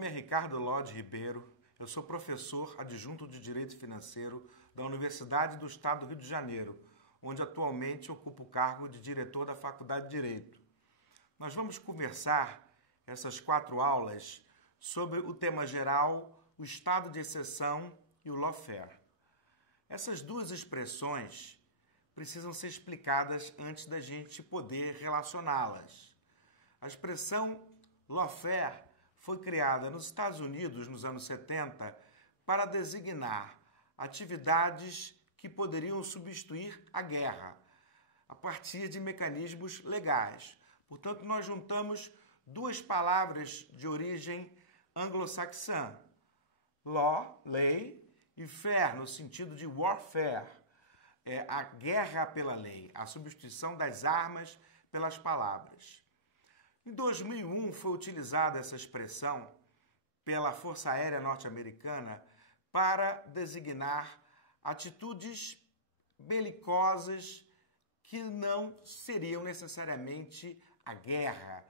nome é Ricardo Lodge Ribeiro, eu sou professor adjunto de Direito Financeiro da Universidade do Estado do Rio de Janeiro, onde atualmente ocupo o cargo de diretor da Faculdade de Direito. Nós vamos conversar essas 4 aulas sobre o tema geral, o estado de exceção e o lawfare. Essas 2 expressões precisam ser explicadas antes da gente poder relacioná-las. A expressão lawfare foi criada nos Estados Unidos nos anos 70 para designar atividades que poderiam substituir a guerra a partir de mecanismos legais. Portanto, nós juntamos 2 palavras de origem anglo-saxã, law, lei, e fair, no sentido de warfare, a guerra pela lei, a substituição das armas pelas palavras. Em 2001 foi utilizada essa expressão pela Força Aérea Norte-Americana para designar atitudes belicosas que não seriam necessariamente a guerra,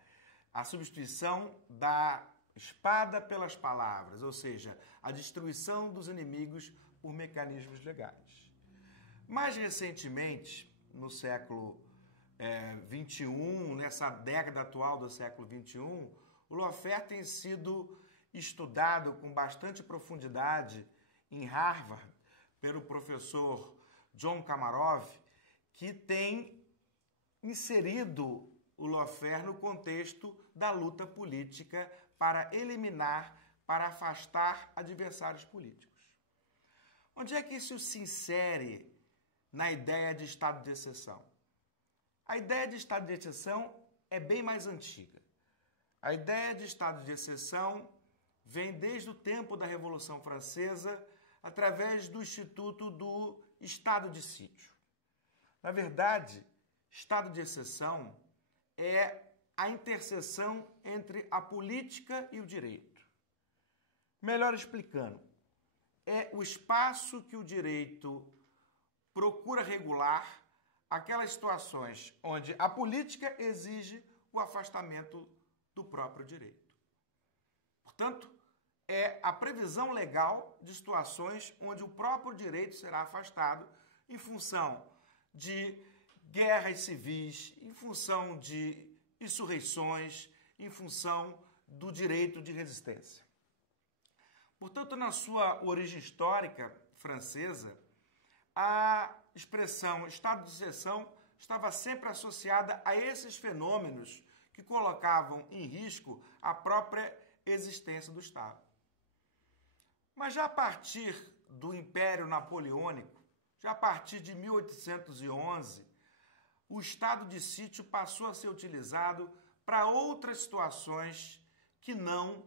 a substituição da espada pelas palavras, ou seja, a destruição dos inimigos por mecanismos legais. Mais recentemente, no século XXI, nessa década atual do século XXI, o lawfare tem sido estudado com bastante profundidade em Harvard pelo professor John Kamarov, que tem inserido o lawfare no contexto da luta política para eliminar, para afastar adversários políticos. Onde é que isso se insere na ideia de estado de exceção? A ideia de estado de exceção é bem mais antiga. A ideia de estado de exceção vem desde o tempo da Revolução Francesa, através do Instituto do Estado de Sítio. Na verdade, estado de exceção é a interseção entre a política e o direito. Melhor explicando, é o espaço que o direito procura regular aquelas situações onde a política exige o afastamento do próprio direito. Portanto, é a previsão legal de situações onde o próprio direito será afastado em função de guerras civis, em função de insurreições, em função do direito de resistência. Portanto, na sua origem histórica francesa, a expressão estado de exceção estava sempre associada a esses fenômenos que colocavam em risco a própria existência do Estado. Mas já a partir do Império Napoleônico, já a partir de 1811, o estado de sítio passou a ser utilizado para outras situações que não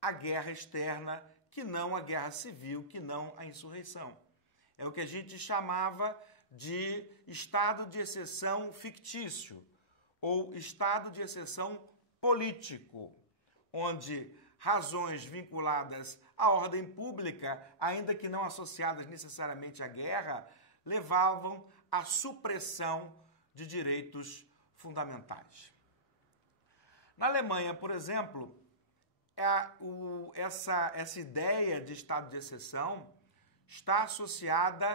a guerra externa, que não a guerra civil, que não a insurreição. É o que a gente chamava de estado de exceção fictício ou estado de exceção político, onde razões vinculadas à ordem pública, ainda que não associadas necessariamente à guerra, levavam à supressão de direitos fundamentais. Na Alemanha, por exemplo, essa ideia de estado de exceção está associada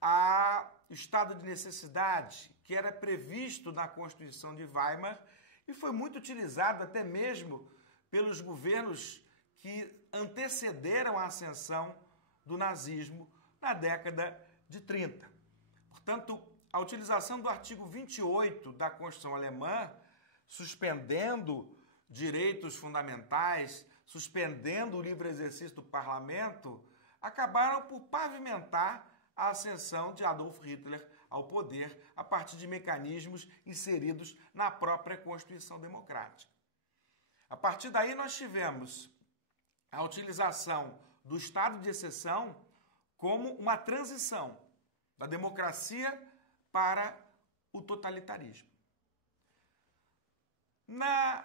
ao estado de necessidade, que era previsto na Constituição de Weimar e foi muito utilizado até mesmo pelos governos que antecederam a ascensão do nazismo na década de 30. Portanto, a utilização do artigo 28 da Constituição alemã, suspendendo direitos fundamentais, suspendendo o livre exercício do parlamento, acabaram por pavimentar a ascensão de Adolf Hitler ao poder a partir de mecanismos inseridos na própria Constituição Democrática. A partir daí nós tivemos a utilização do estado de exceção como uma transição da democracia para o totalitarismo. Na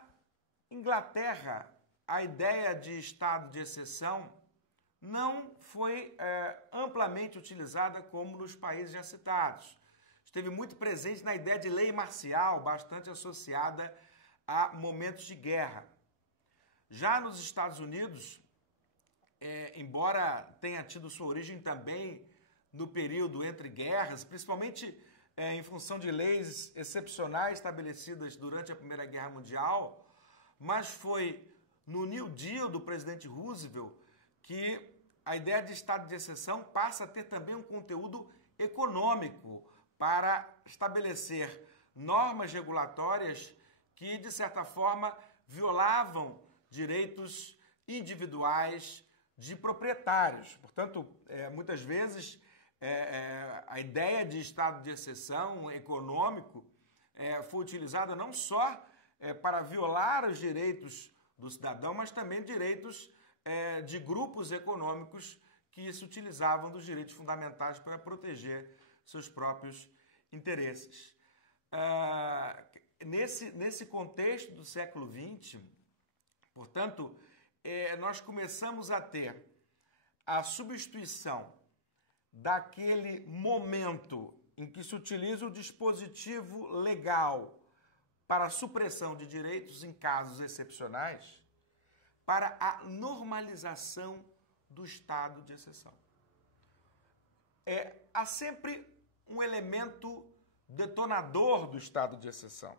Inglaterra, a ideia de estado de exceção não foi amplamente utilizada como nos países já citados. Esteve muito presente na ideia de lei marcial, bastante associada a momentos de guerra. Já nos Estados Unidos, embora tenha tido sua origem também no período entre guerras, principalmente em função de leis excepcionais estabelecidas durante a Primeira Guerra Mundial, mas foi no New Deal do presidente Roosevelt que a ideia de estado de exceção passa a ter também um conteúdo econômico para estabelecer normas regulatórias que, de certa forma, violavam direitos individuais de proprietários. Portanto, muitas vezes, a ideia de estado de exceção econômico foi utilizada não só para violar os direitos do cidadão, mas também direitos de grupos econômicos que se utilizavam dos direitos fundamentais para proteger seus próprios interesses. Nesse contexto do século XX, portanto, nós começamos a ter a substituição daquele momento em que se utiliza o dispositivo legal para a supressão de direitos em casos excepcionais para a normalização do estado de exceção. Há sempre um elemento detonador do estado de exceção.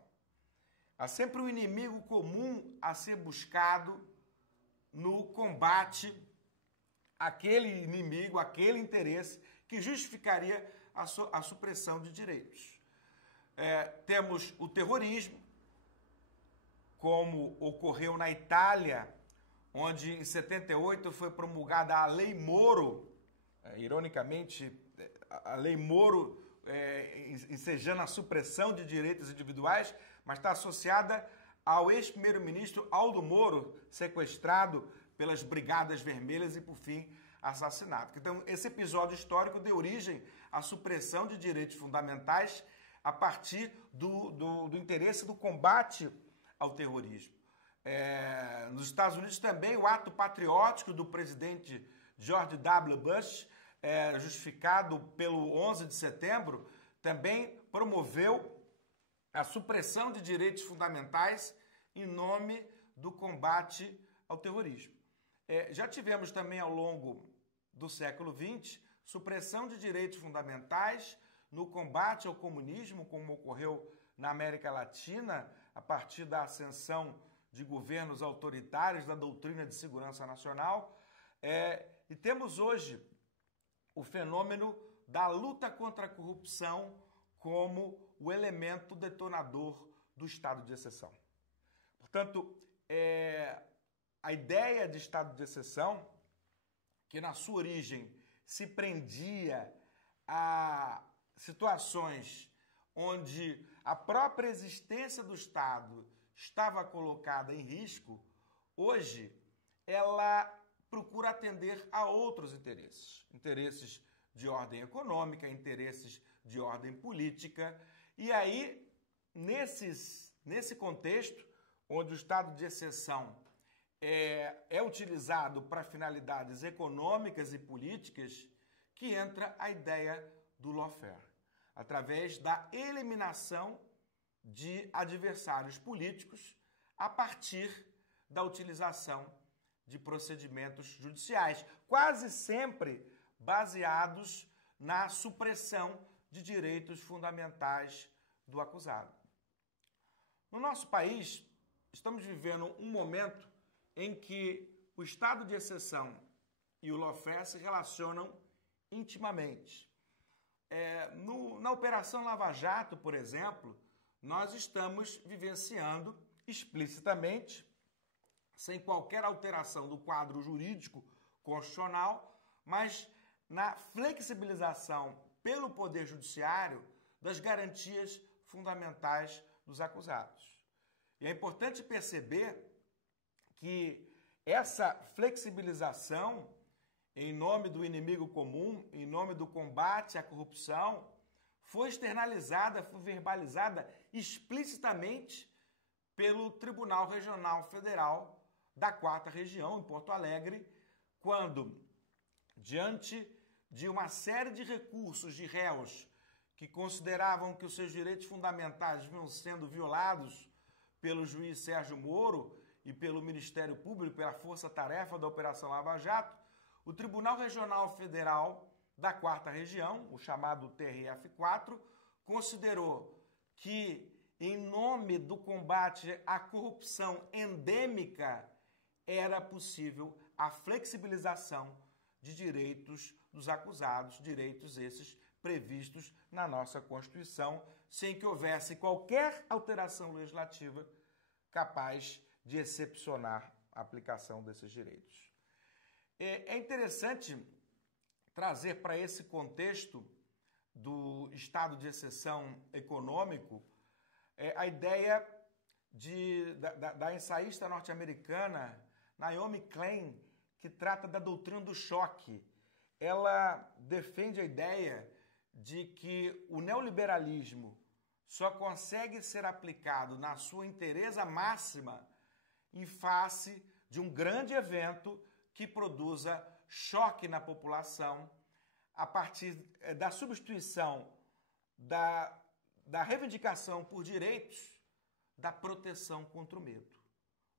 Há sempre um inimigo comum a ser buscado no combate àquele inimigo, àquele interesse que justificaria a supressão de direitos. Temos o terrorismo, como ocorreu na Itália, onde em 78 foi promulgada a Lei Moro, ironicamente, a Lei Moro ensejando a supressão de direitos individuais, mas está associada ao ex-primeiro-ministro Aldo Moro, sequestrado pelas Brigadas Vermelhas e, por fim, assassinado. Então, esse episódio histórico deu origem à supressão de direitos fundamentais a partir do interesse do combate ao terrorismo. Nos Estados Unidos também, o ato patriótico do presidente George W. Bush, justificado pelo 11 de setembro, também promoveu a supressão de direitos fundamentais em nome do combate ao terrorismo. Já tivemos também ao longo do século XX supressão de direitos fundamentais no combate ao comunismo, como ocorreu na América Latina, a partir da ascensão de governos autoritários da doutrina de segurança nacional. E temos hoje o fenômeno da luta contra a corrupção como o elemento detonador do estado de exceção. Portanto, a ideia de estado de exceção, que na sua origem se prendia a situações onde a própria existência do Estado estava colocada em risco, hoje ela procura atender a outros interesses. Interesses de ordem econômica, interesses de ordem política. E aí, nesse contexto, onde o estado de exceção é utilizado para finalidades econômicas e políticas, que entra a ideia do lawfare, através da eliminação de adversários políticos a partir da utilização de procedimentos judiciais, quase sempre baseados na supressão de direitos fundamentais do acusado. No nosso país, estamos vivendo um momento em que o estado de exceção e o lawfare se relacionam intimamente. Na Operação Lava Jato, por exemplo, nós estamos vivenciando explicitamente, sem qualquer alteração do quadro jurídico constitucional, mas na flexibilização pelo Poder Judiciário das garantias fundamentais dos acusados. E é importante perceber que essa flexibilização, em nome do inimigo comum, em nome do combate à corrupção, foi externalizada, foi verbalizada explicitamente pelo Tribunal Regional Federal da 4ª Região, em Porto Alegre, quando, diante de uma série de recursos de réus que consideravam que os seus direitos fundamentais vinham sendo violados pelo juiz Sérgio Moro e pelo Ministério Público, pela força-tarefa da Operação Lava Jato, o Tribunal Regional Federal da 4ª Região, o chamado TRF4, considerou que, em nome do combate à corrupção endêmica, era possível a flexibilização de direitos dos acusados, direitos esses previstos na nossa Constituição, sem que houvesse qualquer alteração legislativa capaz de excepcionar a aplicação desses direitos. É interessante trazer para esse contexto do estado de exceção econômico a ideia da ensaísta norte-americana Naomi Klein, que trata da doutrina do choque. Ela defende a ideia de que o neoliberalismo só consegue ser aplicado na sua inteireza máxima em face de um grande evento que produza choque na população a partir da substituição da reivindicação por direitos da proteção contra o medo.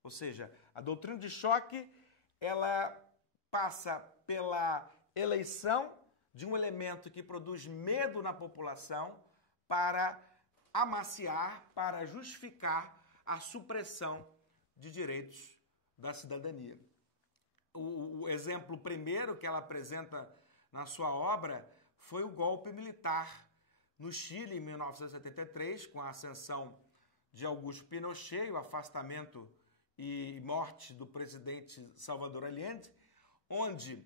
Ou seja, a doutrina de choque, ela passa pela eleição de um elemento que produz medo na população para amaciar, para justificar a supressão de direitos da cidadania. O exemplo primeiro que ela apresenta na sua obra foi o golpe militar no Chile, em 1973, com a ascensão de Augusto Pinochet, o afastamento e morte do presidente Salvador Allende, onde,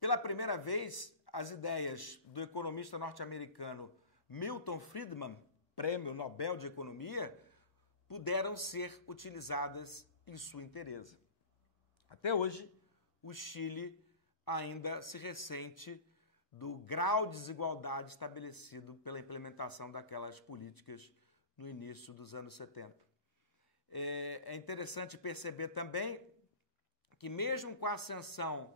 pela primeira vez, as ideias do economista norte-americano Milton Friedman, Prêmio Nobel de Economia, puderam ser utilizadas em sua inteireza. Até hoje, o Chile ainda se ressente do grau de desigualdade estabelecido pela implementação daquelas políticas no início dos anos 70. É interessante perceber também que mesmo com a ascensão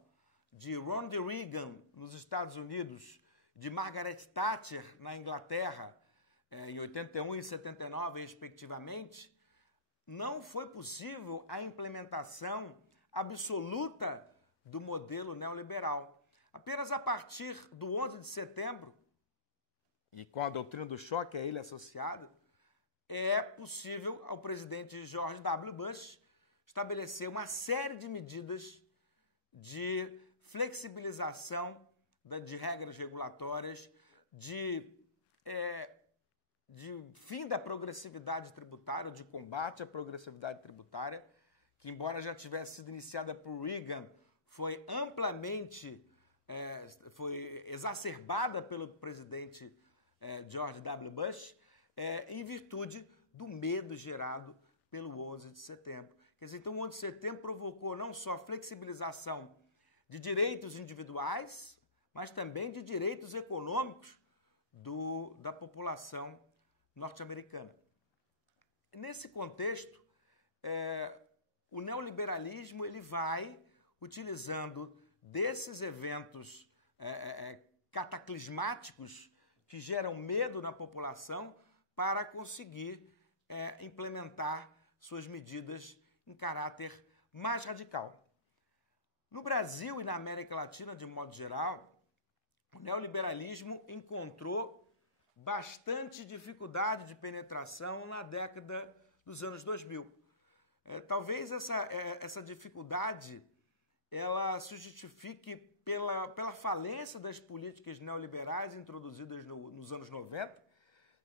de Ronald Reagan nos Estados Unidos, de Margaret Thatcher na Inglaterra, em 81 e 79, respectivamente, não foi possível a implementação absoluta do modelo neoliberal. Apenas a partir do 11 de setembro, e com a doutrina do choque a ele associada, é possível ao presidente George W. Bush estabelecer uma série de medidas de flexibilização de regras regulatórias, de fim da progressividade tributária, de combate à progressividade tributária, que, embora já tivesse sido iniciada por Reagan, foi amplamente exacerbada pelo presidente George W. Bush, em virtude do medo gerado pelo 11 de setembro. Quer dizer, então o 11 de setembro provocou não só a flexibilização de direitos individuais, mas também de direitos econômicos da população norte-americana. Nesse contexto, o neoliberalismo ele vai utilizando desses eventos cataclismáticos que geram medo na população para conseguir implementar suas medidas em caráter mais radical. No Brasil e na América Latina, de modo geral, o neoliberalismo encontrou bastante dificuldade de penetração na década dos anos 2000. Talvez essa dificuldade ela se justifique pela falência das políticas neoliberais introduzidas nos anos 90,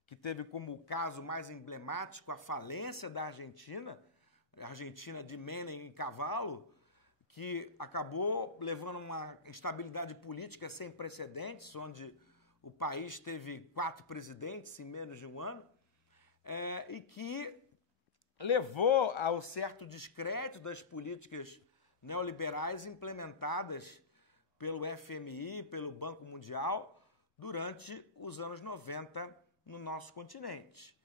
que teve como caso mais emblemático a falência da Argentina, a Argentina de Menem e Cavallo, que acabou levando uma instabilidade política sem precedentes, onde o país teve 4 presidentes em menos de um ano, e que levou ao certo descrédito das políticas neoliberais implementadas pelo FMI, pelo Banco Mundial, durante os anos 90 no nosso continente.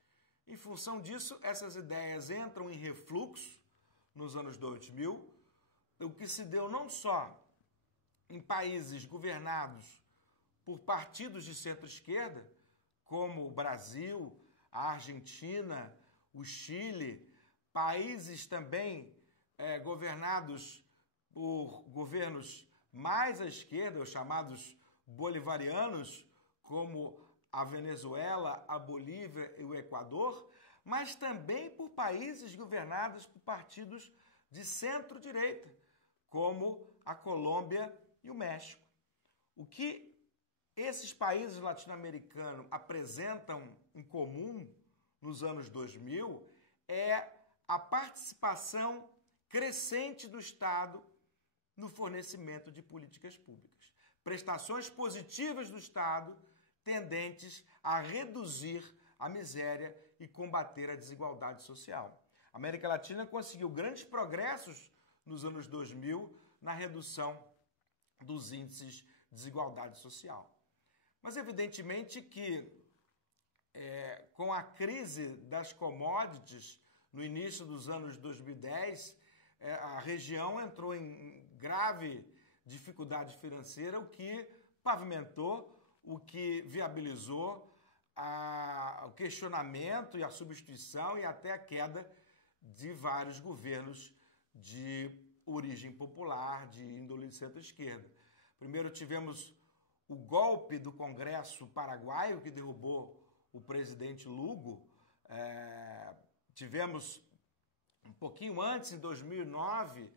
Em função disso, essas ideias entram em refluxo nos anos 2000, o que se deu não só em países governados por partidos de centro-esquerda, como o Brasil, a Argentina, o Chile, países também governados por governos mais à esquerda, os chamados bolivarianos, como a Venezuela, a Bolívia e o Equador, mas também por países governados por partidos de centro-direita, como a Colômbia e o México. O que esses países latino-americanos apresentam em comum nos anos 2000 é a participação crescente do Estado no fornecimento de políticas públicas. Prestações positivas do Estado tendentes a reduzir a miséria e combater a desigualdade social. A América Latina conseguiu grandes progressos nos anos 2000 na redução dos índices de desigualdade social. Mas evidentemente que com a crise das commodities no início dos anos 2010, a região entrou em grave dificuldade financeira, o que pavimentou, o que viabilizou o questionamento e a substituição e até a queda de vários governos de origem popular, de índole de centro-esquerda. Primeiro tivemos o golpe do Congresso paraguaio, que derrubou o presidente Lugo. Tivemos um pouquinho antes, em 2009,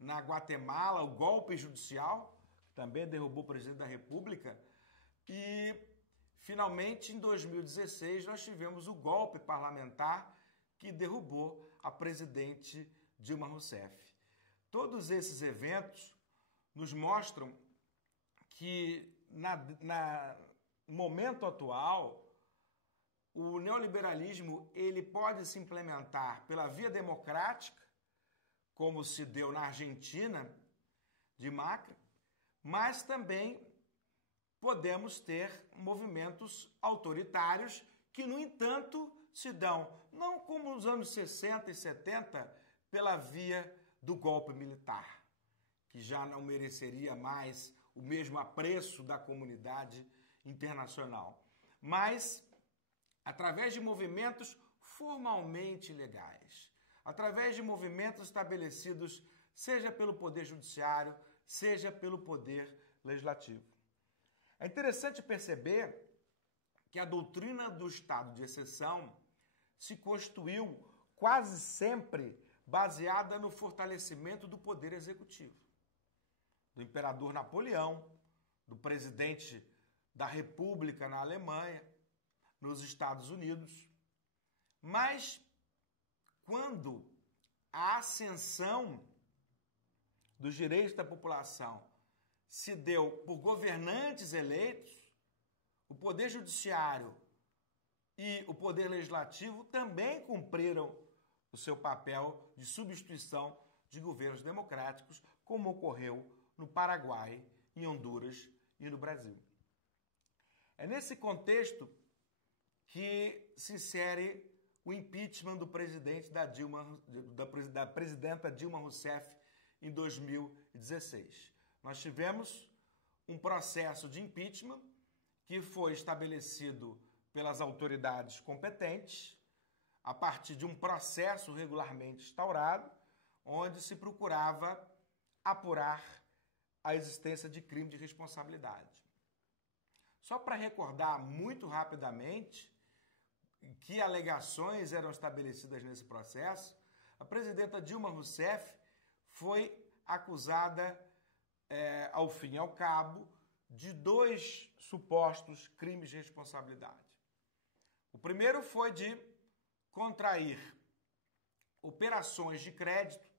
na Guatemala, o golpe judicial, que também derrubou o presidente da República. E, finalmente, em 2016, nós tivemos o golpe parlamentar que derrubou a presidente Dilma Rousseff. Todos esses eventos nos mostram que, no momento atual, o neoliberalismo ele pode se implementar pela via democrática, como se deu na Argentina, de Macri, mas também podemos ter movimentos autoritários que, no entanto, se dão, não como nos anos 60 e 70, pela via do golpe militar, que já não mereceria mais o mesmo apreço da comunidade internacional, mas através de movimentos formalmente legais, através de movimentos estabelecidos seja pelo Poder Judiciário, seja pelo Poder Legislativo. É interessante perceber que a doutrina do estado de exceção se constituiu quase sempre baseada no fortalecimento do Poder Executivo, do imperador Napoleão, do presidente da República na Alemanha, nos Estados Unidos. Mas quando a ascensão dos direitos da população se deu por governantes eleitos, o Poder Judiciário e o Poder Legislativo também cumpriram o seu papel de substituição de governos democráticos, como ocorreu no Paraguai, em Honduras e no Brasil. É nesse contexto que se insere o impeachment do presidente da presidenta Dilma Rousseff em 2016. Nós tivemos um processo de impeachment que foi estabelecido pelas autoridades competentes a partir de um processo regularmente instaurado, onde se procurava apurar a existência de crime de responsabilidade. Só para recordar muito rapidamente que alegações eram estabelecidas nesse processo, a presidenta Dilma Rousseff foi acusada, ao fim e ao cabo, de 2 supostos crimes de responsabilidade. O primeiro foi de contrair operações de crédito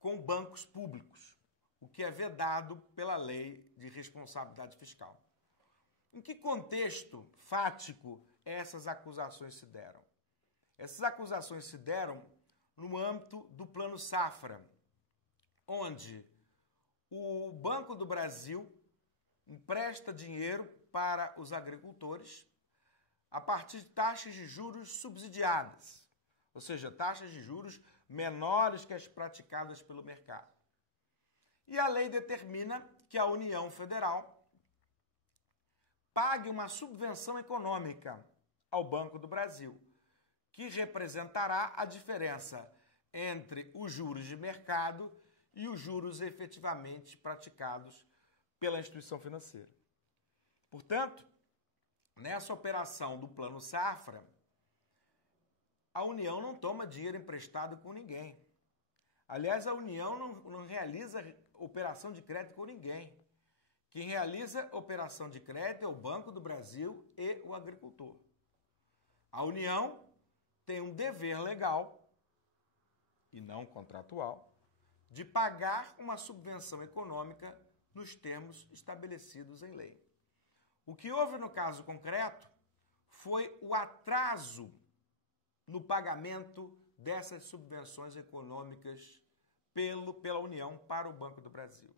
com bancos públicos, o que é vedado pela Lei de Responsabilidade Fiscal. Em que contexto fático essas acusações se deram? Essas acusações se deram no âmbito do Plano Safra, onde o Banco do Brasil empresta dinheiro para os agricultores a partir de taxas de juros subsidiadas, ou seja, taxas de juros menores que as praticadas pelo mercado. E a lei determina que a União Federal pague uma subvenção econômica ao Banco do Brasil, que representará a diferença entre os juros de mercado e os juros efetivamente praticados pela instituição financeira. Portanto, nessa operação do Plano Safra, a União não toma dinheiro emprestado com ninguém. Aliás, a União não realiza operação de crédito com ninguém. Quem realiza operação de crédito é o Banco do Brasil e o agricultor. A União tem um dever legal, e não contratual, de pagar uma subvenção econômica nos termos estabelecidos em lei. O que houve no caso concreto foi o atraso no pagamento dessas subvenções econômicas pela União para o Banco do Brasil.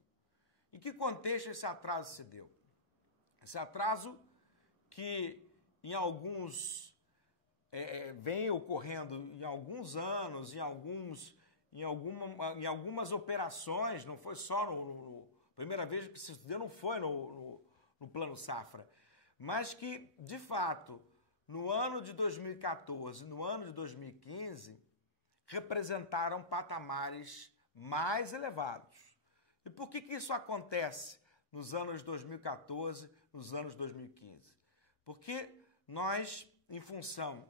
Em que contexto esse atraso se deu? Esse atraso que em alguns vem ocorrendo em alguns anos, em algumas operações, não foi só primeira vez que se deu, não foi no Plano Safra, mas que, de fato, no ano de 2014, no ano de 2015, representaram patamares mais elevados. E por que isso acontece nos anos 2014, nos anos 2015? Porque nós, em função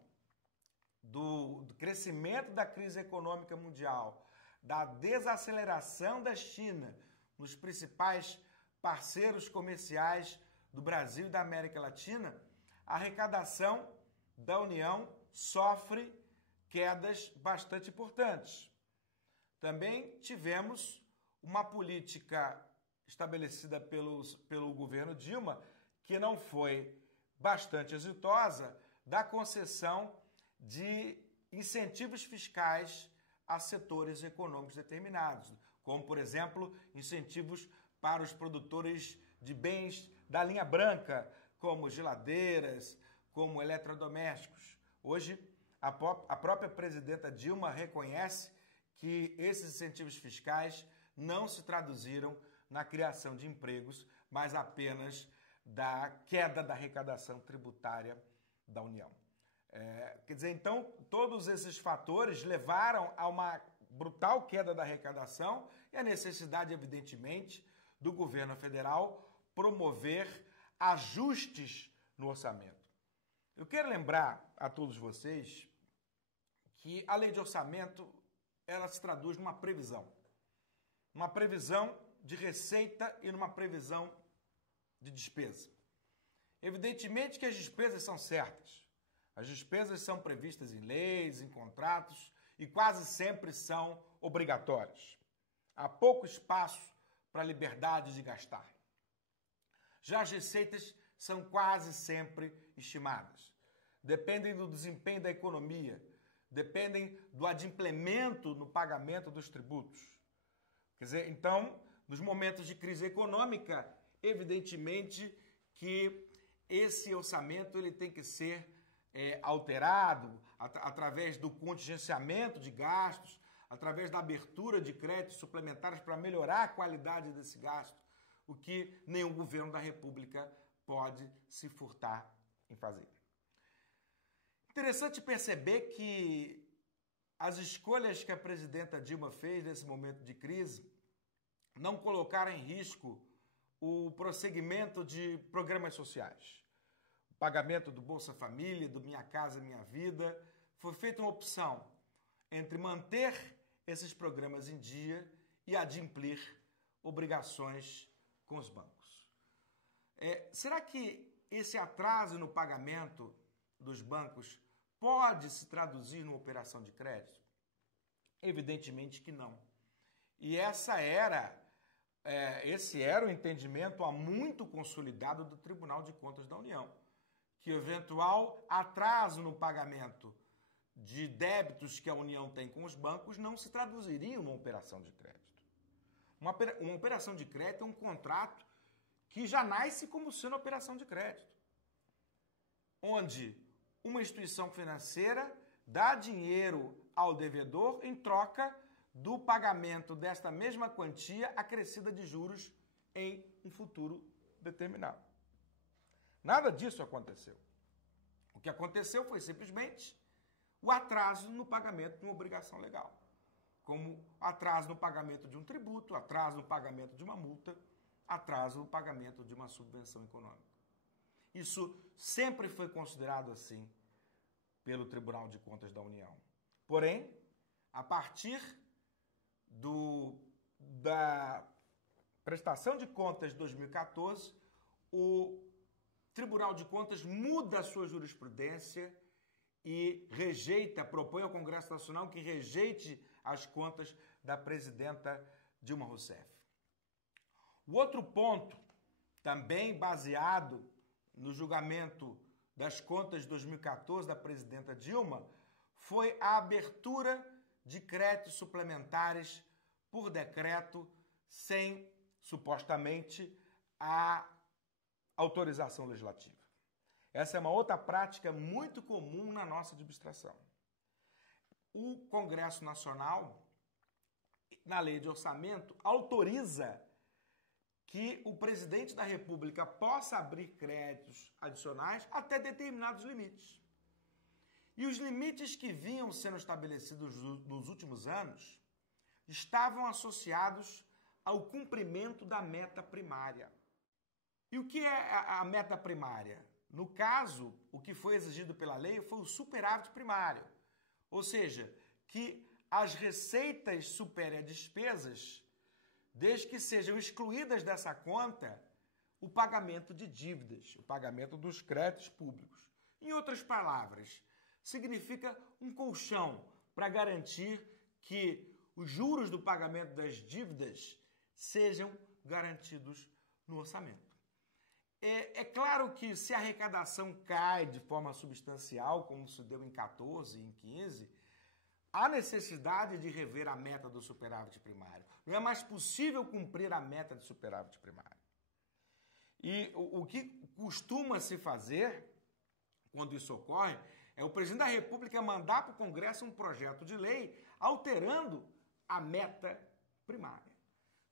do crescimento da crise econômica mundial, da desaceleração da China nos principais parceiros comerciais do Brasil e da América Latina, a arrecadação da União sofre quedas bastante importantes. Também tivemos uma política estabelecida pelo governo Dilma que não foi bastante exitosa, da concessão de incentivos fiscais a setores econômicos determinados, como, por exemplo, incentivos para os produtores de bens da linha branca, como geladeiras, como eletrodomésticos. Hoje, a própria presidenta Dilma reconhece que esses incentivos fiscais não se traduziram na criação de empregos, mas apenas da queda da arrecadação tributária da União. Quer dizer, então, todos esses fatores levaram a uma brutal queda da arrecadação e a necessidade, evidentemente, do governo federal promover ajustes no orçamento. Eu quero lembrar a todos vocês que a lei de orçamento ela se traduz numa previsão de receita e numa previsão de despesa. Evidentemente que as despesas são certas. As despesas são previstas em leis, em contratos e quase sempre são obrigatórias. Há pouco espaço para a liberdade de gastar. Já as receitas são quase sempre estimadas. Dependem do desempenho da economia, dependem do adimplemento no pagamento dos tributos. Quer dizer, então, nos momentos de crise econômica, evidentemente que esse orçamento ele tem que ser alterado através do contingenciamento de gastos, através da abertura de créditos suplementares para melhorar a qualidade desse gasto, o que nenhum governo da República pode se furtar em fazer. Interessante perceber que as escolhas que a presidenta Dilma fez nesse momento de crise não colocaram em risco o prosseguimento de programas sociais. O pagamento do Bolsa Família, do Minha Casa Minha Vida, foi feita uma opção entre manter esses programas em dia e adimplir obrigações com os bancos. Será que esse atraso no pagamento dos bancos pode se traduzir numa operação de crédito? Evidentemente que não. E esse era o entendimento há muito consolidado do Tribunal de Contas da União, que o eventual atraso no pagamento de débitos que a União tem com os bancos não se traduziria numa operação de crédito. Uma operação de crédito é um contrato que já nasce como sendo operação de crédito, onde uma instituição financeira dá dinheiro ao devedor em troca do pagamento desta mesma quantia acrescida de juros em um futuro determinado. Nada disso aconteceu. O que aconteceu foi simplesmente o atraso no pagamento de uma obrigação legal, como atraso no pagamento de um tributo, atraso no pagamento de uma multa, atraso no pagamento de uma subvenção econômica. Isso sempre foi considerado assim pelo Tribunal de Contas da União. Porém, a partir da prestação de contas de 2014, o Tribunal de Contas muda a sua jurisprudência e propõe ao Congresso Nacional que rejeite as contas da presidenta Dilma Rousseff. O outro ponto, também baseado no julgamento das contas de 2014 da presidenta Dilma, foi a abertura de créditos suplementares por decreto sem, supostamente, a autorização legislativa. Essa é uma outra prática muito comum na nossa administração. O Congresso Nacional, na lei de orçamento, autoriza que o presidente da República possa abrir créditos adicionais até determinados limites. E os limites que vinham sendo estabelecidos nos últimos anos estavam associados ao cumprimento da meta primária. E o que é a meta primária? No caso, o que foi exigido pela lei foi o superávit primário, ou seja, que as receitas superem as despesas, desde que sejam excluídas dessa conta o pagamento de dívidas, o pagamento dos créditos públicos. Em outras palavras, significa um colchão para garantir que os juros do pagamento das dívidas sejam garantidos no orçamento. É claro que se a arrecadação cai de forma substancial, como se deu em 14 e em 15, há necessidade de rever a meta do superávit primário. Não é mais possível cumprir a meta de superávit primário. E o que costuma se fazer, quando isso ocorre, é o presidente da República mandar para o Congresso um projeto de lei alterando a meta primária.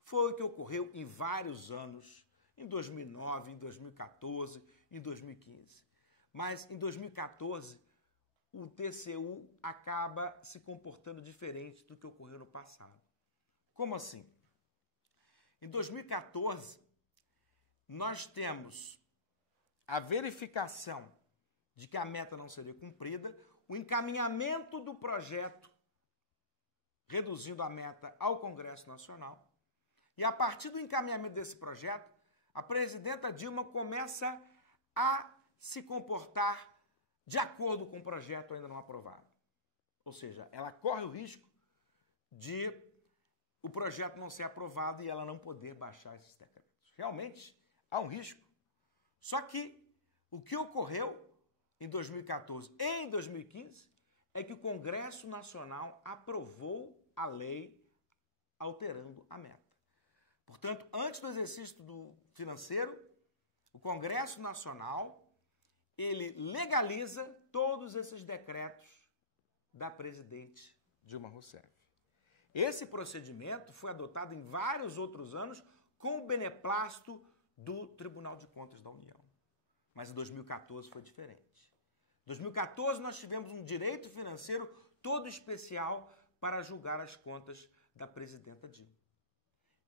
Foi o que ocorreu em vários anos, em 2009, em 2014, em 2015. Mas em 2014, o TCU acaba se comportando diferente do que ocorreu no passado. Como assim? Em 2014, nós temos a verificação de que a meta não seria cumprida, o encaminhamento do projeto reduzindo a meta ao Congresso Nacional, e a partir do encaminhamento desse projeto, a presidenta Dilma começa a se comportar de acordo com o projeto ainda não aprovado. Ou seja, ela corre o risco de o projeto não ser aprovado e ela não poder baixar esses decretos. Realmente, há um risco. Só que o que ocorreu em 2014 e em 2015 é que o Congresso Nacional aprovou a lei alterando a meta. Portanto, antes do exercício do financeiro, o Congresso Nacional, ele legaliza todos esses decretos da presidente Dilma Rousseff. Esse procedimento foi adotado em vários outros anos com o beneplácito do Tribunal de Contas da União. Mas em 2014 foi diferente. Em 2014 nós tivemos um direito financeiro todo especial para julgar as contas da presidenta Dilma.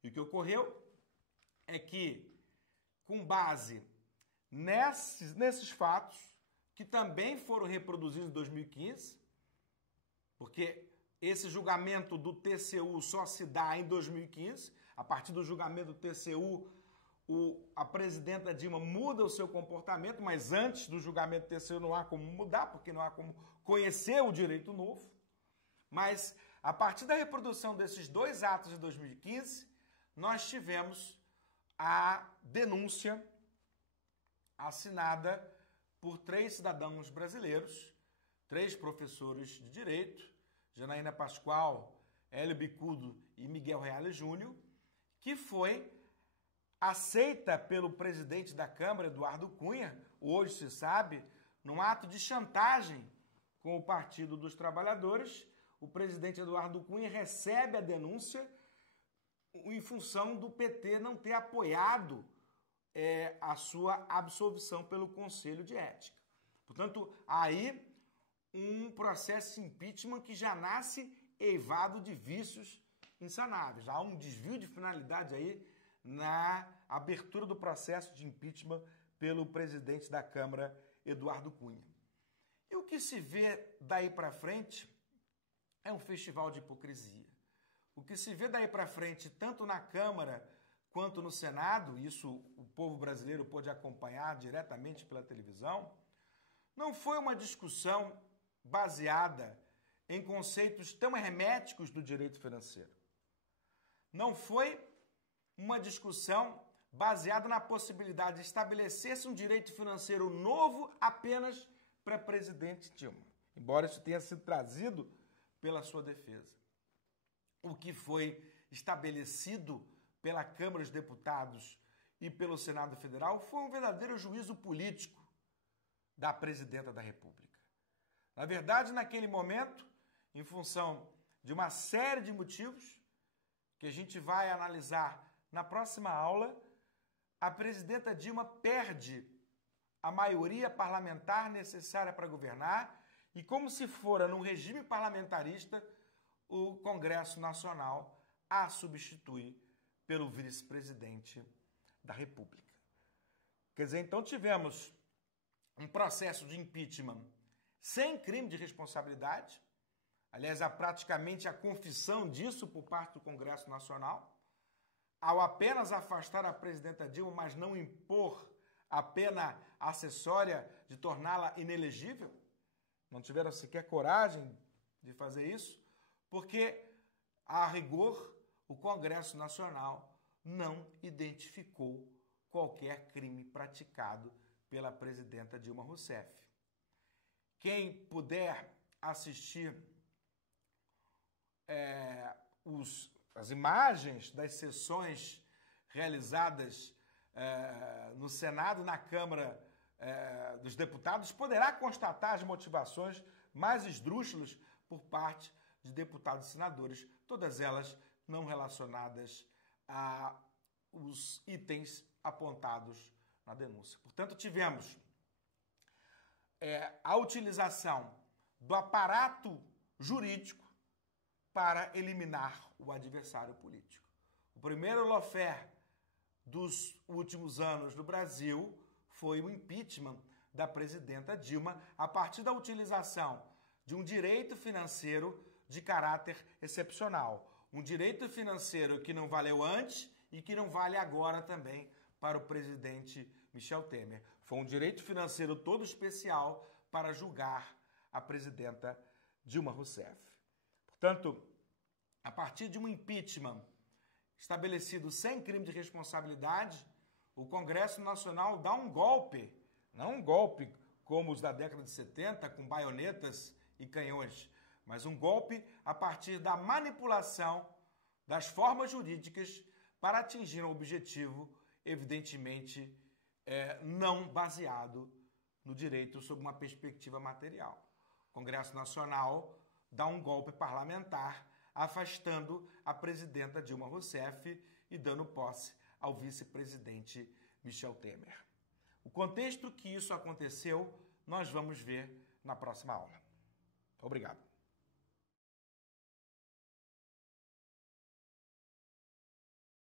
E o que ocorreu é que, com base nesses fatos, que também foram reproduzidos em 2015, porque esse julgamento do TCU só se dá em 2015, a partir do julgamento do TCU, a presidenta Dilma muda o seu comportamento, mas antes do julgamento do TCU não há como mudar, porque não há como conhecer o direito novo. Mas, a partir da reprodução desses dois atos de 2015, nós tivemos a denúncia assinada por 3 cidadãos brasileiros, 3 professores de direito, Janaína Pascoal, Hélio Bicudo e Miguel Reale Júnior, que foi aceita pelo presidente da Câmara, Eduardo Cunha, hoje se sabe, num ato de chantagem com o Partido dos Trabalhadores. O presidente Eduardo Cunha recebe a denúncia em função do PT não ter apoiado a sua absolvição pelo Conselho de Ética. Portanto, aí um processo de impeachment que já nasce eivado de vícios insanáveis. Há um desvio de finalidade aí na abertura do processo de impeachment pelo presidente da Câmara, Eduardo Cunha. E o que se vê daí para frente é um festival de hipocrisia. O que se vê daí para frente, tanto na Câmara quanto no Senado, isso o povo brasileiro pôde acompanhar diretamente pela televisão, não foi uma discussão baseada em conceitos tão herméticos do direito financeiro. Não foi uma discussão baseada na possibilidade de estabelecer-se um direito financeiro novo apenas para presidente Dilma, embora isso tenha sido trazido pela sua defesa. O que foi estabelecido pela Câmara dos Deputados e pelo Senado Federal foi um verdadeiro juízo político da presidenta da República. Na verdade, naquele momento, em função de uma série de motivos que a gente vai analisar na próxima aula, a presidenta Dilma perde a maioria parlamentar necessária para governar e, como se fora num regime parlamentarista, o Congresso Nacional a substitui pelo vice-presidente da República. Quer dizer, então tivemos um processo de impeachment sem crime de responsabilidade, aliás, há praticamente a confissão disso por parte do Congresso Nacional, ao apenas afastar a presidenta Dilma, mas não impor a pena acessória de torná-la inelegível. Não tiveram sequer coragem de fazer isso, porque, a rigor, o Congresso Nacional não identificou qualquer crime praticado pela presidenta Dilma Rousseff. Quem puder assistir as imagens das sessões realizadas no Senado e na Câmara dos Deputados, poderá constatar as motivações mais esdrúxulas por parte de deputados e senadores, todas elas não relacionadas aos itens apontados na denúncia. Portanto, tivemos a utilização do aparato jurídico para eliminar o adversário político. O primeiro lawfare dos últimos anos no Brasil foi o impeachment da presidenta Dilma a partir da utilização de um direito financeiro de caráter excepcional. Um direito financeiro que não valeu antes e que não vale agora também para o presidente Michel Temer. Foi um direito financeiro todo especial para julgar a presidenta Dilma Rousseff. Portanto, a partir de um impeachment estabelecido sem crime de responsabilidade, o Congresso Nacional dá um golpe, não um golpe como os da década de 70, com baionetas e canhões, mas um golpe a partir da manipulação das formas jurídicas para atingir um objetivo, evidentemente, não baseado no direito sob uma perspectiva material. O Congresso Nacional dá um golpe parlamentar, afastando a presidenta Dilma Rousseff e dando posse ao vice-presidente Michel Temer. O contexto que isso aconteceu, nós vamos ver na próxima aula. Obrigado.